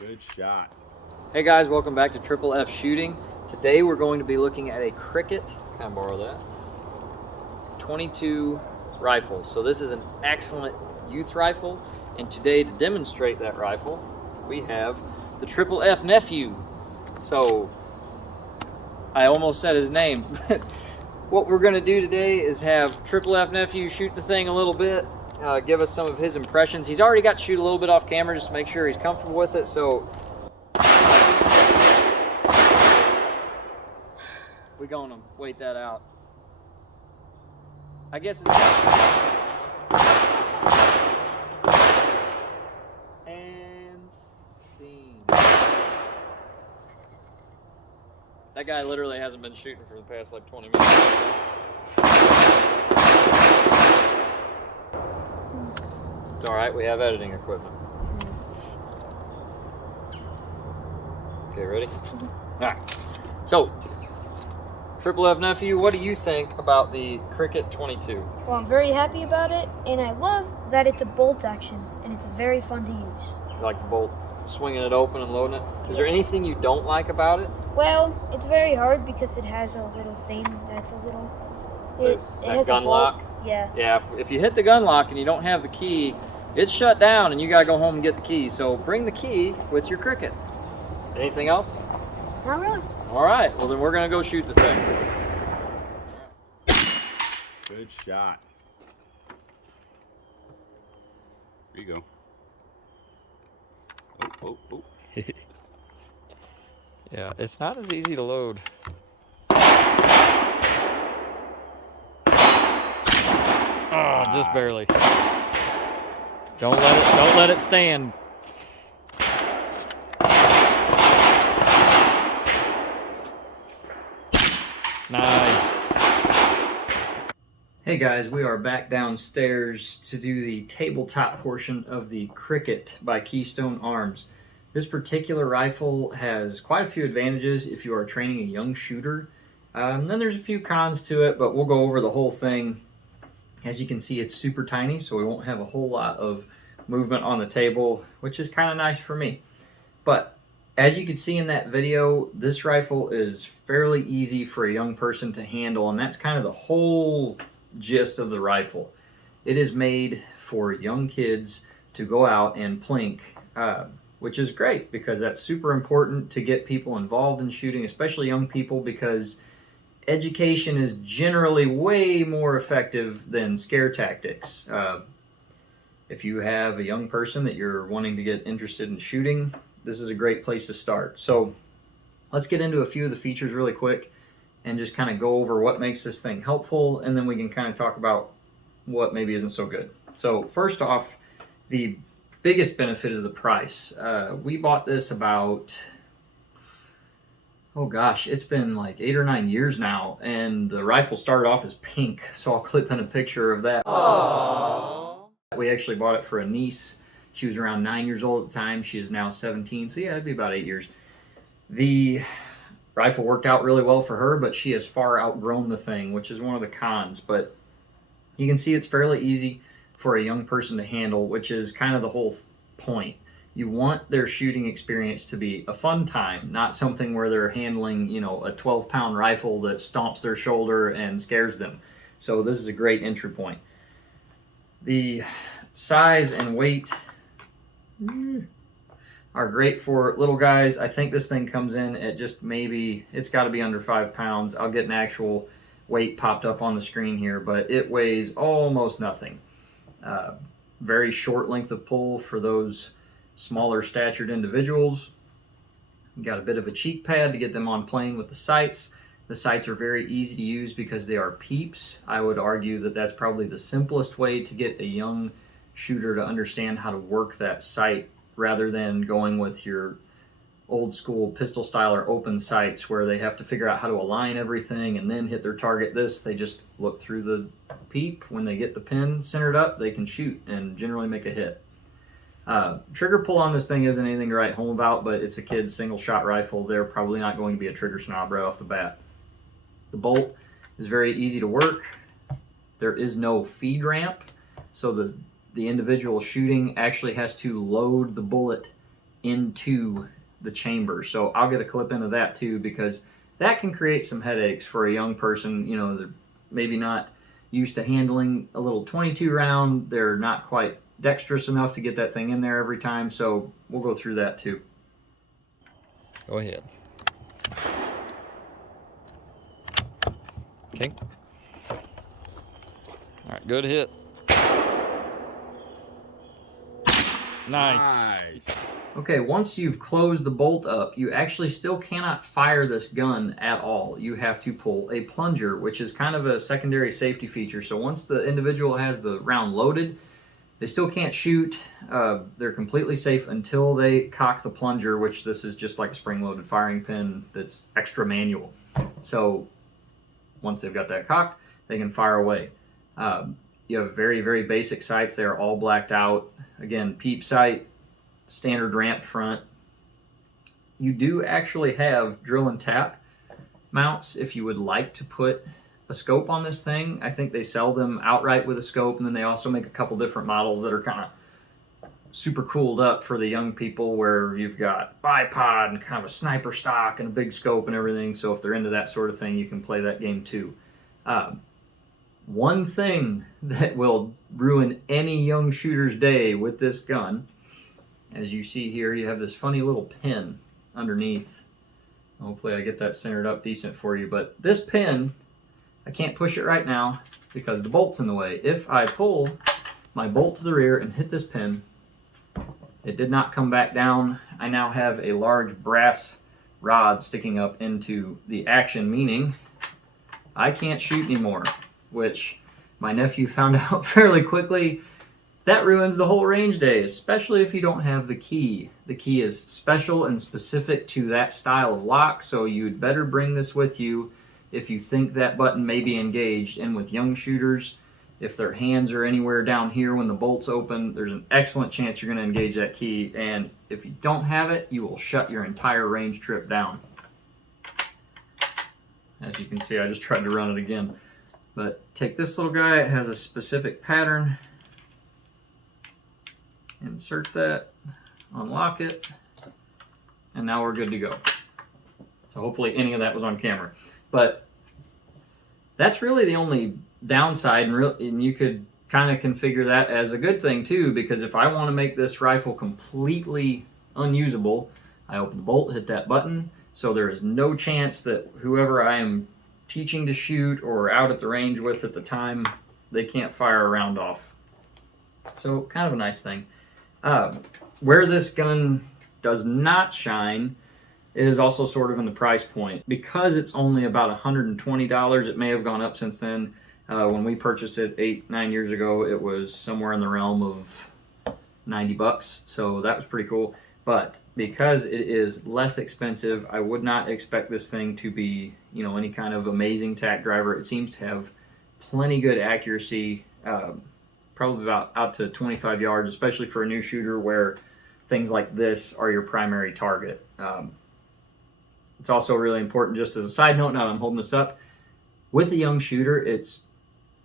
Good shot. Hey guys, welcome back to Triple F Shooting. Today we're going to be looking at a Cricket, can I borrow that? 22 rifle. So this is an excellent youth rifle, and today to demonstrate that rifle, we have the Triple F Nephew. So, I almost said his name. What we're gonna do today is have Triple F Nephew shoot the thing a little bit, give us some of his impressions. He's already got to shoot a little bit off camera just to make sure he's comfortable with it, so we're gonna wait that out. I guess it's and scene. That guy literally hasn't been shooting for the past like 20 minutes. It's all right, we have editing equipment. Okay, ready? All right. So, Triple F Nephew, what do you think about the Cricket 22? Well, I'm very happy about it, and I love that it's a bolt action, and it's very fun to use. You like the bolt, swinging it open and loading it? Is there anything you don't like about it? Well, it's very hard because it has a little thing that's a little... It has gun a bolt. lock? Yeah. Yeah, if you hit the gun lock and you don't have the key, it's shut down and you gotta go home and get the key. So bring the key with your Cricket. Anything else? Not really. All right, well then we're gonna go shoot the thing. Good shot. There you go. Oh, oh, oh. Yeah, it's not as easy to load. Oh, just barely. Don't let it stand. Nice. Hey guys, we are back downstairs to do the tabletop portion of the Cricket by Keystone Arms. This particular rifle has quite a few advantages if you are training a young shooter. Then there's a few cons to it, but we'll go over the whole thing. As you can see, it's super tiny, so we won't have a whole lot of movement on the table, which is kind of nice for me. But as you can see in that video, this rifle is fairly easy for a young person to handle, and that's kind of the whole gist of the rifle. It is made for young kids to go out and plink, which is great because that's super important to get people involved in shooting, especially young people, because education is generally way more effective than scare tactics. If you have a young person that you're wanting to get interested in shooting, this is a great place to start. So let's get into a few of the features really quick and just kind of go over what makes this thing helpful, and then we can kind of talk about what maybe isn't so good. So first off, the biggest benefit is the price. We bought this about, oh gosh, it's been like 8 or 9 years now, and the rifle started off as pink, so I'll clip in a picture of that. Aww. We actually bought it for a niece. She was around 9 years old at the time. She is now 17, so yeah, it'd be about 8 years. The rifle worked out really well for her, but she has far outgrown the thing, which is one of the cons. But you can see it's fairly easy for a young person to handle, which is kind of the whole point. You want their shooting experience to be a fun time, not something where they're handling, you know, a 12-pound rifle that stomps their shoulder and scares them. So this is a great entry point. The size and weight are great for little guys. I think this thing comes in at just maybe, it's got to be under 5 pounds. I'll get an actual weight popped up on the screen here, but it weighs almost nothing. Very short length of pull for those smaller statured individuals. Got a bit of a cheek pad to get them on plane with the sights. The sights are very easy to use because they are peeps. I would argue that that's probably the simplest way to get a young shooter to understand how to work that sight, rather than going with your old school pistol style or open sights where they have to figure out how to align everything and then hit their target. They just look through the peep. When they get the pin centered up, they can shoot and generally make a hit. Trigger pull on this thing isn't anything to write home about, but it's a kid's single shot rifle. They're probably not going to be a trigger snob right off the bat. The bolt is very easy to work. There is no feed ramp, so the individual shooting actually has to load the bullet into the chamber. So I'll get a clip into that too, because that can create some headaches for a young person. You know, they're maybe not used to handling a little 22 round. They're not quite dexterous enough to get that thing in there every time. So we'll go through that too. Go ahead. Okay. All right, good hit. Nice. Okay, once you've closed the bolt up, you actually still cannot fire this gun at all. You have to pull a plunger, which is kind of a secondary safety feature. So once the individual has the round loaded, they still can't shoot. They're completely safe until they cock the plunger, which this is just like a spring-loaded firing pin that's extra manual. So once they've got that cocked, they can fire away. You have very, very basic sights. They are all blacked out. Again, peep sight, standard ramp front. You do actually have drill and tap mounts if you would like to put a scope on this thing. I think they sell them outright with a scope, and then they also make a couple different models that are kind of super cooled up for the young people, where you've got bipod and kind of a sniper stock and a big scope and everything. So if they're into that sort of thing, you can play that game too. One thing that will ruin any young shooter's day with this gun, as you see here, you have this funny little pin underneath. Hopefully I get that centered up decent for you, but this pin, I can't push it right now because the bolt's in the way. If I pull my bolt to the rear and hit this pin, it did not come back down. I now have a large brass rod sticking up into the action, meaning I can't shoot anymore, which my nephew found out fairly quickly. That ruins the whole range day, especially if you don't have the key. The key is special and specific to that style of lock, so you'd better bring this with you if you think that button may be engaged. And with young shooters, if their hands are anywhere down here when the bolt's open, there's an excellent chance you're going to engage that key. And if you don't have it, you will shut your entire range trip down. As you can see, I just tried to run it again. But take this little guy, it has a specific pattern. Insert that, unlock it, and now we're good to go. So hopefully any of that was on camera. But that's really the only downside, and you could kind of configure that as a good thing too, because if I want to make this rifle completely unusable, I open the bolt, hit that button, so there is no chance that whoever I am teaching to shoot or out at the range with at the time, they can't fire a round off. So kind of a nice thing. Where this gun does not shine is also sort of in the price point. Because it's only about $120, it may have gone up since then. When we purchased it 8-9 years ago, it was somewhere in the realm of $90, so that was pretty cool. But because it is less expensive, I would not expect this thing to be, you know, any kind of amazing tack driver. It seems to have plenty good accuracy, probably about out to 25 yards, especially for a new shooter where things like this are your primary target. It's also really important, just as a side note, now that I'm holding this up, with a young shooter, it's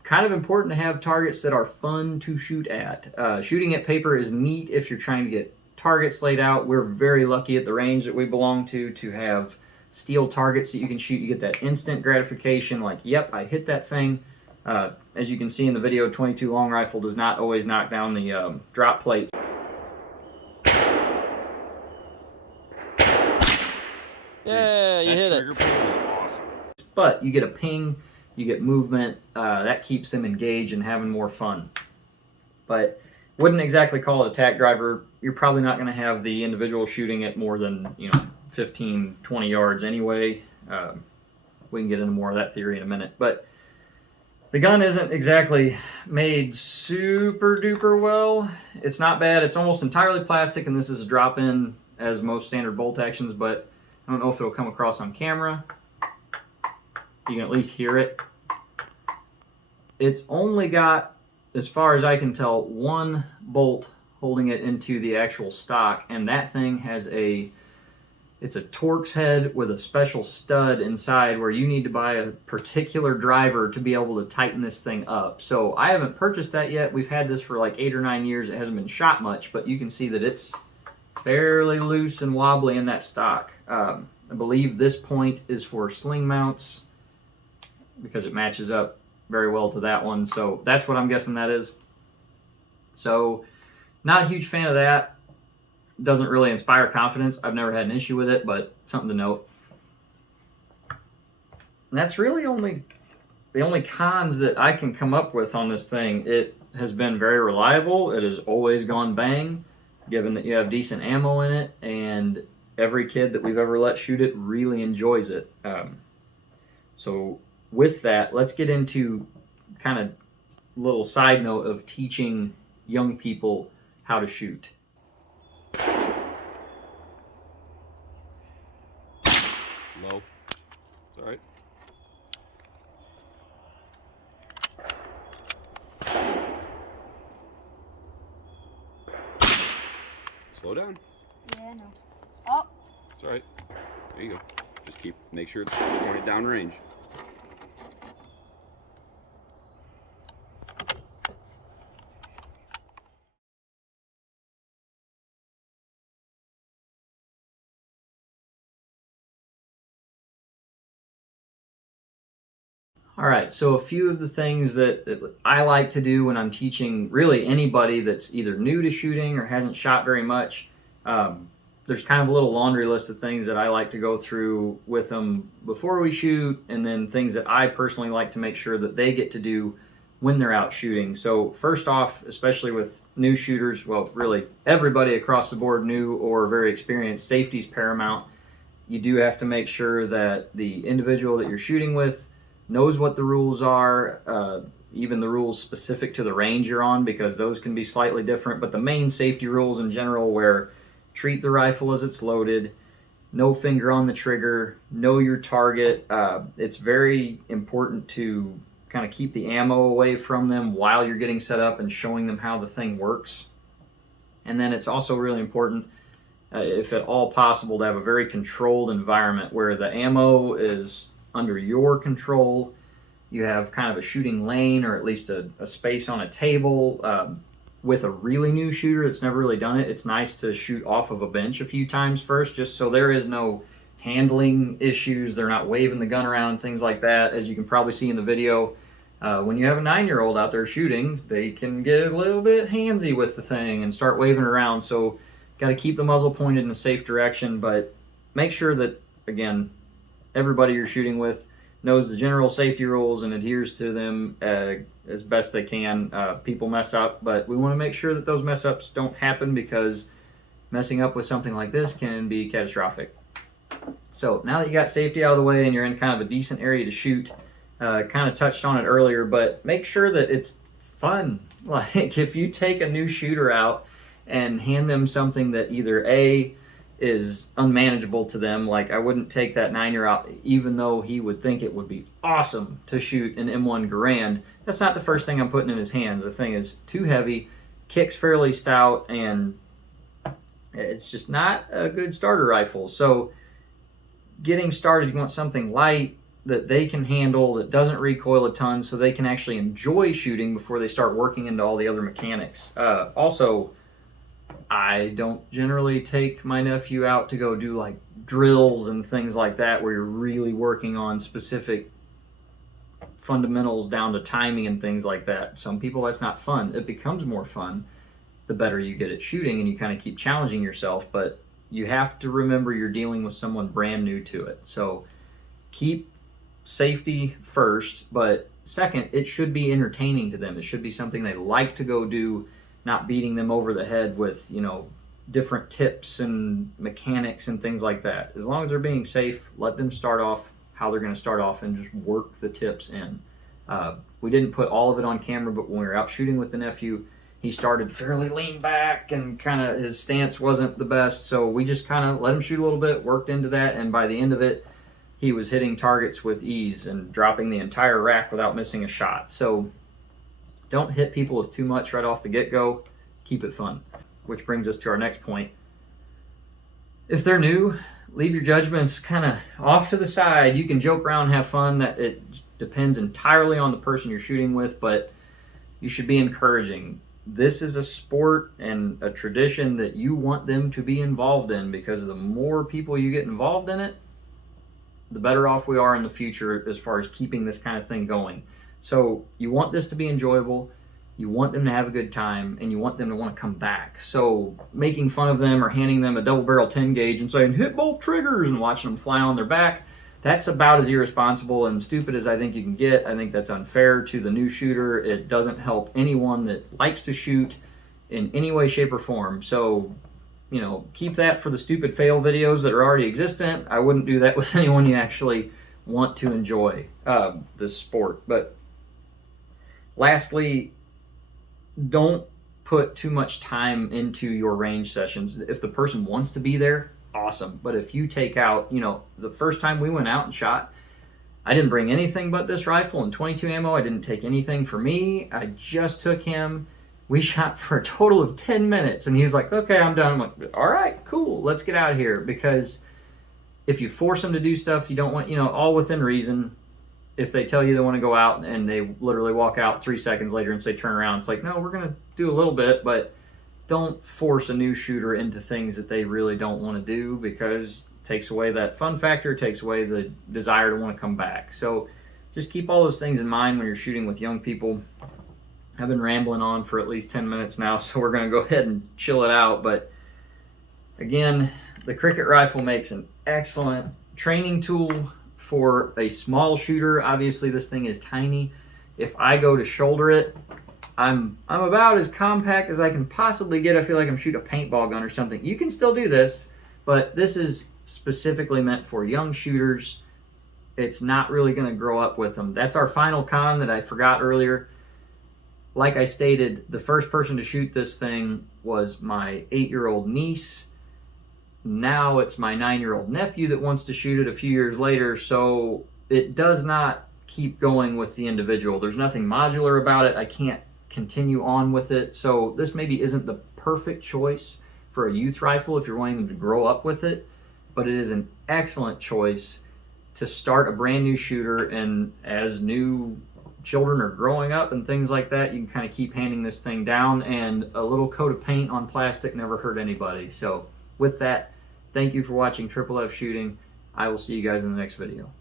kind of important to have targets that are fun to shoot at. Shooting at paper is neat if you're trying to get targets laid out. We're very lucky at the range that we belong to have steel targets that you can shoot. You get that instant gratification, like, yep, I hit that thing. As you can see in the video, 22 long rifle does not always knock down the drop plates. Yeah, you hit it. Trigger pull is awesome. But you get a ping, you get movement, that keeps them engaged and having more fun. But wouldn't exactly call it a tack driver. You're probably not going to have the individual shooting at more than 15, 20 yards anyway. We can get into more of that theory in a minute. But the gun isn't exactly made super duper well. It's not bad. It's almost entirely plastic, and this is a drop-in as most standard bolt actions, but I don't know if it'll come across on camera. You can at least hear it. It's only got, as far as I can tell, one bolt holding it into the actual stock, and that thing has it's a Torx head with a special stud inside where you need to buy a particular driver to be able to tighten this thing up. So I haven't purchased that yet. We've had this for like 8 or 9 years. It hasn't been shot much, but you can see that it's fairly loose and wobbly in that stock. I believe this point is for sling mounts because it matches up very well to that one. So that's what I'm guessing that is. So not a huge fan of that. Doesn't really inspire confidence. I've never had an issue with it, but something to note. And that's really the only cons that I can come up with on this thing. It has been very reliable. It has always gone bang, given that you have decent ammo in it, and every kid that we've ever let shoot it really enjoys it. So with that, let's get into kind of little side note of teaching young people how to shoot. Low. It's all right. Slow down. Yeah, no. Oh, It's all right. There you go. Just make sure it's pointed down range. All right, so a few of the things that I like to do when I'm teaching really anybody that's either new to shooting or hasn't shot very much, there's kind of a little laundry list of things that I like to go through with them before we shoot, and then things that I personally like to make sure that they get to do when they're out shooting. So first off, especially with new shooters, well, really everybody across the board, new or very experienced, safety is paramount. You do have to make sure that the individual that you're shooting with knows what the rules are, even the rules specific to the range you're on, because those can be slightly different. But the main safety rules in general, where treat the rifle as it's loaded, no finger on the trigger, know your target. It's very important to kind of keep the ammo away from them while you're getting set up and showing them how the thing works. And then it's also really important, if at all possible, to have a very controlled environment where the ammo is under your control. You have kind of a shooting lane, or at least a space on a table. With a really new shooter that's never really done it, it's nice to shoot off of a bench a few times first, just so there is no handling issues. They're not waving the gun around, things like that. As you can probably see in the video, when you have a 9-year-old out there shooting, they can get a little bit handsy with the thing and start waving around. So got to keep the muzzle pointed in a safe direction, but make sure that, again, everybody you're shooting with knows the general safety rules and adheres to them as best they can. People mess up, but we want to make sure that those mess ups don't happen, because messing up with something like this can be catastrophic. So now that you got safety out of the way and you're in kind of a decent area to shoot, kind of touched on it earlier, but make sure that it's fun. Like, if you take a new shooter out and hand them something that either A, is unmanageable to them, like I wouldn't take that 9-year out, even though he would think it would be awesome to shoot an M1 Garand. That's not the first thing I'm putting in his hands. The thing is too heavy, kicks fairly stout, and it's just not a good starter rifle. So getting started, you want something light that they can handle, that doesn't recoil a ton, so they can actually enjoy shooting before they start working into all the other mechanics. Also, I don't generally take my nephew out to go do like drills and things like that, where you're really working on specific fundamentals down to timing and things like that. Some people, that's not fun. It becomes more fun the better you get at shooting, and you kind of keep challenging yourself, but you have to remember you're dealing with someone brand new to it. So keep safety first, but second, it should be entertaining to them. It should be something they like to go do, not beating them over the head with, different tips and mechanics and things like that. As long as they're being safe, let them start off how they're going to start off and just work the tips in. We didn't put all of it on camera, but when we were out shooting with the nephew, he started fairly lean back and kind of his stance wasn't the best. So we just kind of let him shoot a little bit, worked into that, and by the end of it, he was hitting targets with ease and dropping the entire rack without missing a shot. So don't hit people with too much right off the get-go. Keep it fun. Which brings us to our next point. If they're new, leave your judgments kind of off to the side. You can joke around and have fun. It depends entirely on the person you're shooting with, but you should be encouraging. this is a sport and a tradition that you want them to be involved in, because the more people you get involved in it, the better off we are in the future as far as keeping this kind of thing going. So you want this to be enjoyable, you want them to have a good time, and you want them to want to come back. So making fun of them or handing them a double barrel 10 gauge and saying hit both triggers and watching them fly on their back, that's about as irresponsible and stupid as I think you can get. I think that's unfair to the new shooter. It doesn't help anyone that likes to shoot in any way, shape, or form. So, you know, keep that for the stupid fail videos that are already existent. I wouldn't do that with anyone you actually want to enjoy this sport. But lastly, don't put too much time into your range sessions. If the person wants to be there, awesome. But if you take out, you know, the first time we went out and shot, I didn't bring anything but this rifle and 22 ammo. I didn't take anything for me. I just took him. We shot for a total of 10 minutes, and he was like, okay, I'm done. I'm like, all right, cool, let's get out of here. Because if you force them to do stuff you don't want, you know, all within reason. If they tell you they want to go out and they literally walk out 3 seconds later and say turn around, it's like, no, we're going to do a little bit, but don't force a new shooter into things that they really don't want to do, because it takes away that fun factor, takes away the desire to want to come back. So just keep all those things in mind when you're shooting with young people. I've been rambling on for at least 10 minutes now, so we're going to go ahead and chill it out. But again, the Cricket rifle makes an excellent training tool for a small shooter. Obviously, this thing is tiny. If I go to shoulder it, I'm about as compact as I can possibly get. I feel like I'm shooting a paintball gun or something. You can still do this, but this is specifically meant for young shooters. It's not really going to grow up with them. That's our final con that I forgot earlier. Like I stated, the first person to shoot this thing was my 8-year-old niece. Now it's my 9-year-old nephew that wants to shoot it a few years later. So it does not keep going with the individual. There's nothing modular about it. I can't continue on with it. So this maybe isn't the perfect choice for a youth rifle if you're wanting them to grow up with it, but it is an excellent choice to start a brand new shooter. And as new children are growing up and things like that, you can kind of keep handing this thing down, and a little coat of paint on plastic never hurt anybody. So with that, thank you for watching Triple F Shooting. I will see you guys in the next video.